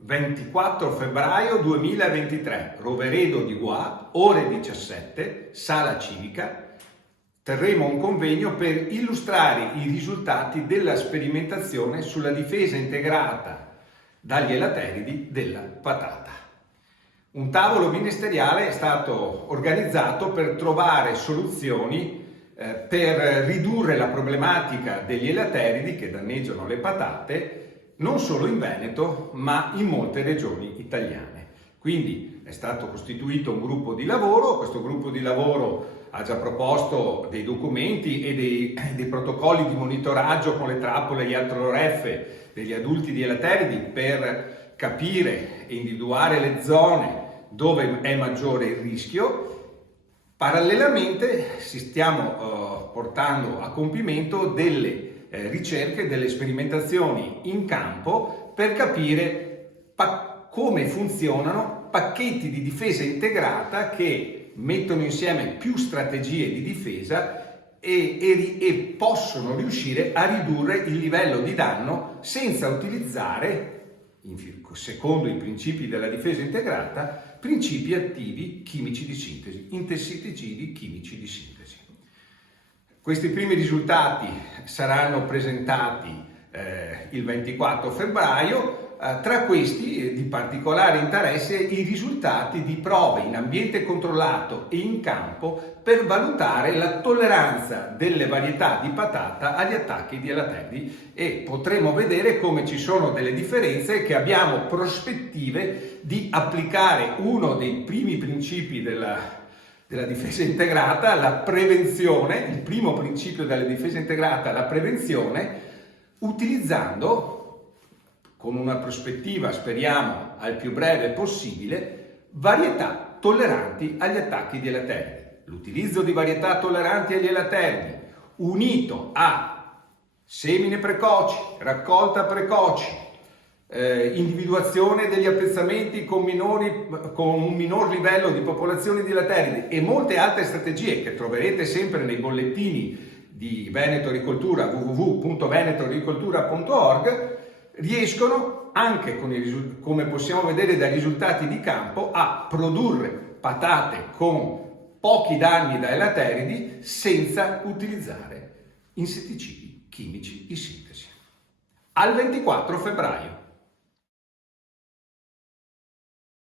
24 febbraio 2023, Roveredo di Goa, ore 17, sala civica. Terremo un convegno per illustrare i risultati della sperimentazione sulla difesa integrata dagli elateridi della patata. Un tavolo ministeriale è stato organizzato per trovare soluzioni per ridurre la problematica degli elateridi che danneggiano le patate non solo in Veneto ma in molte regioni italiane. Quindi è stato costituito un gruppo di lavoro, questo gruppo di lavoro ha già proposto dei documenti e dei protocolli di monitoraggio con le trappole e gli altroreffe degli adulti di elateridi per capire e individuare le zone dove è maggiore il rischio. Parallelamente stiamo portando a compimento delle ricerche, delle sperimentazioni in campo per capire come funzionano pacchetti di difesa integrata che mettono insieme più strategie di difesa e possono riuscire a ridurre il livello di danno senza utilizzare, secondo i principi della difesa integrata, principi attivi chimici di sintesi, insetticidi chimici di sintesi. Questi primi risultati saranno presentati il 24 febbraio, tra questi di particolare interesse i risultati di prove in ambiente controllato e in campo per valutare la tolleranza delle varietà di patata agli attacchi di elateridi e potremo vedere come ci sono delle differenze, che abbiamo prospettive di applicare uno dei primi principi della difesa integrata, la prevenzione, il primo principio della difesa integrata, la prevenzione, utilizzando con una prospettiva, speriamo, al più breve possibile, varietà tolleranti agli attacchi di elateridi. L'utilizzo di varietà tolleranti agli elateridi, unito a semine precoci, raccolta precoce, individuazione degli appezzamenti con un minor livello di popolazione di elateridi e molte altre strategie che troverete sempre nei bollettini di Veneto Agricoltura, www.venetoagricoltura.org, riescono anche, come possiamo vedere dai risultati di campo, a produrre patate con pochi danni da elateridi senza utilizzare insetticidi chimici di sintesi. Al 24 febbraio.